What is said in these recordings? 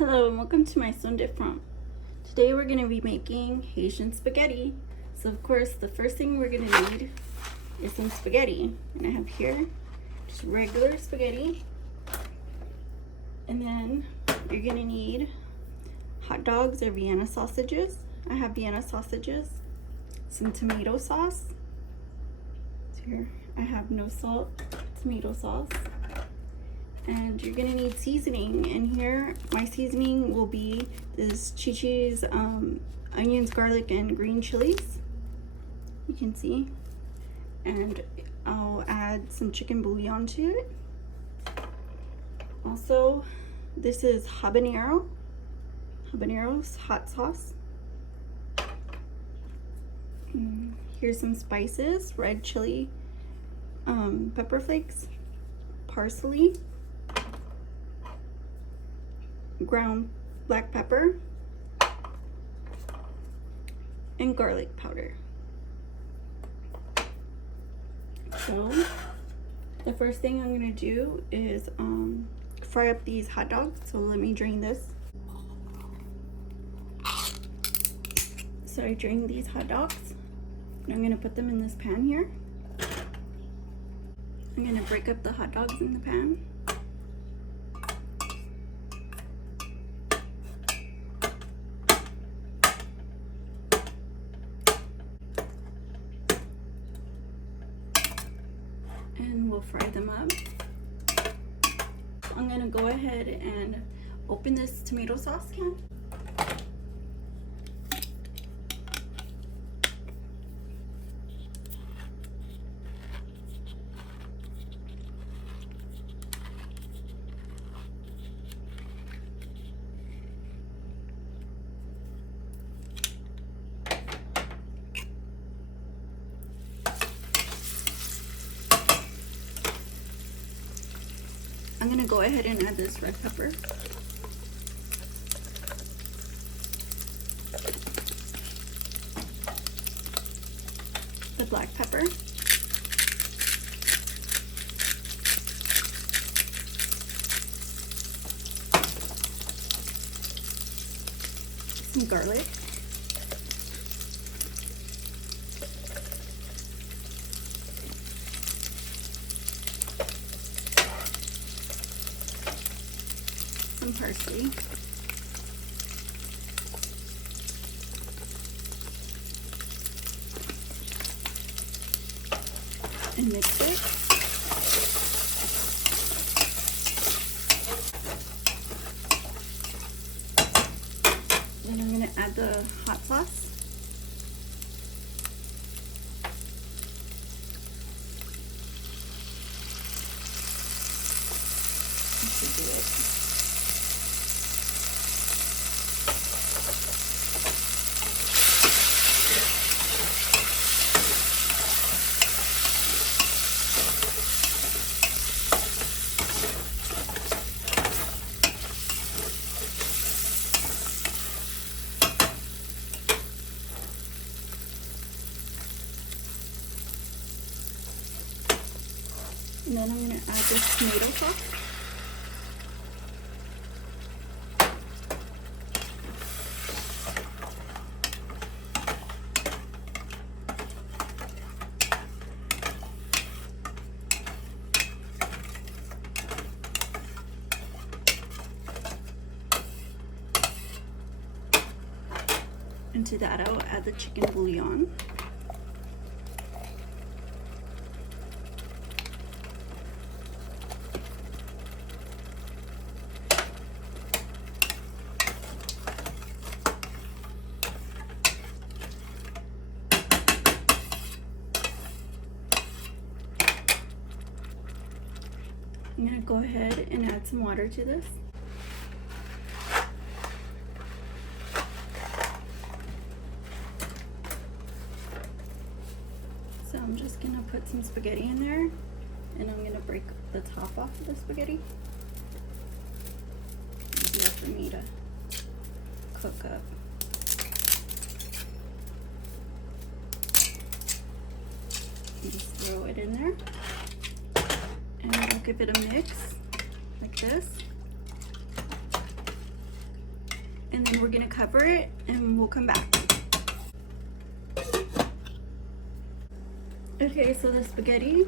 Hello and welcome to my Son Different. Today we're going to be making Haitian spaghetti. So of course the first thing we're going to need is some spaghetti. And I have here just regular spaghetti. And then you're going to need hot dogs or Vienna sausages. I have Vienna sausages. Some tomato sauce. So here I have no salt tomato sauce. And you're gonna need seasoning, and here my seasoning will be this cheese, onions, garlic, and green chilies. You can see, and I'll add some chicken bouillon to it. Also, this is habanero's hot sauce. Here's some spices: red chili, pepper flakes, parsley, ground black pepper, and garlic powder. So the first thing I'm going to do is fry up these hot dogs. So let me drain this. So I drained these hot dogs, and I'm going to put them in this pan here. I'm going to break up the hot dogs in the pan. And we'll fry them up. I'm gonna go ahead and open this tomato sauce can. I'm gonna go ahead and add this red pepper. The black pepper. Some garlic. Some parsley, and mix it. Then I'm going to add the hot sauce. That should do it. And then I'm going to add this tomato sauce. And to that I'll add the chicken bouillon. I'm going to go ahead and add some water to this. So I'm just going to put some spaghetti in there, and I'm going to break the top off of the spaghetti. Easier for me to cook up. And just throw it in there. And I'll give it a mix like this. And then we're gonna cover it and we'll come back. Okay, so the spaghetti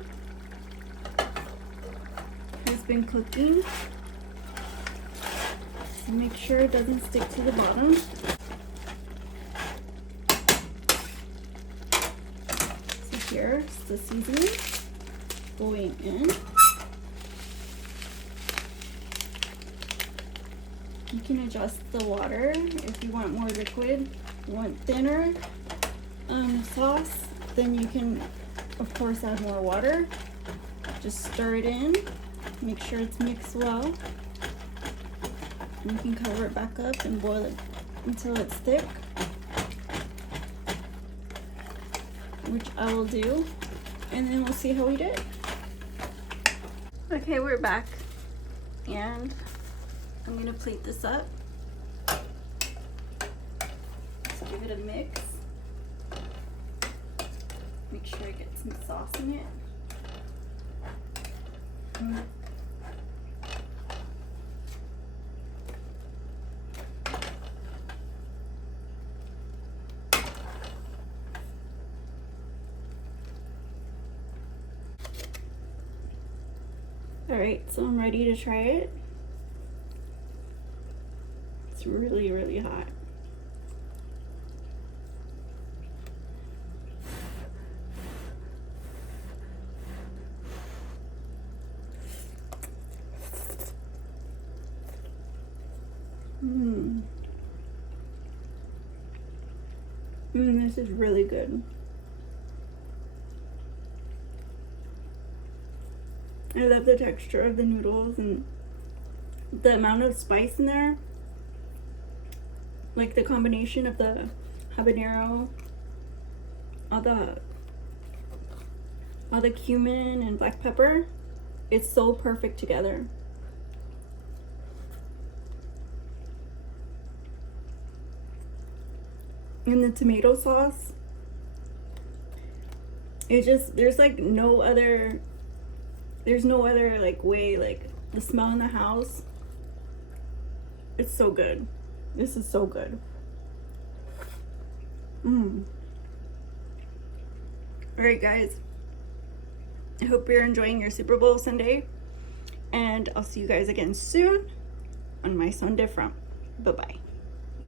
has been cooking. So make sure it doesn't stick to the bottom. So here's the seasoning going in. You can adjust the water if you want more liquid, you want thinner sauce, then you can of course add more water. Just stir it in, make sure it's mixed well. And you can cover it back up and boil it until it's thick, which I will do, and then we'll see how we did. Okay, we're back, and I'm gonna plate this up. Just give it a mix. Make sure I get some sauce in it. Alright, so I'm ready to try it. It's really, really hot. This is really good. I love the texture of the noodles and the amount of spice in there. Like the combination of the habanero, all the cumin and black pepper. It's so perfect together. And the tomato sauce, it just, there's no other like way, like the smell in the house. It's so good. This is so good. Alright guys, I hope you're enjoying your Super Bowl Sunday, and I'll see you guys again soon on my Sunday front. Bye bye.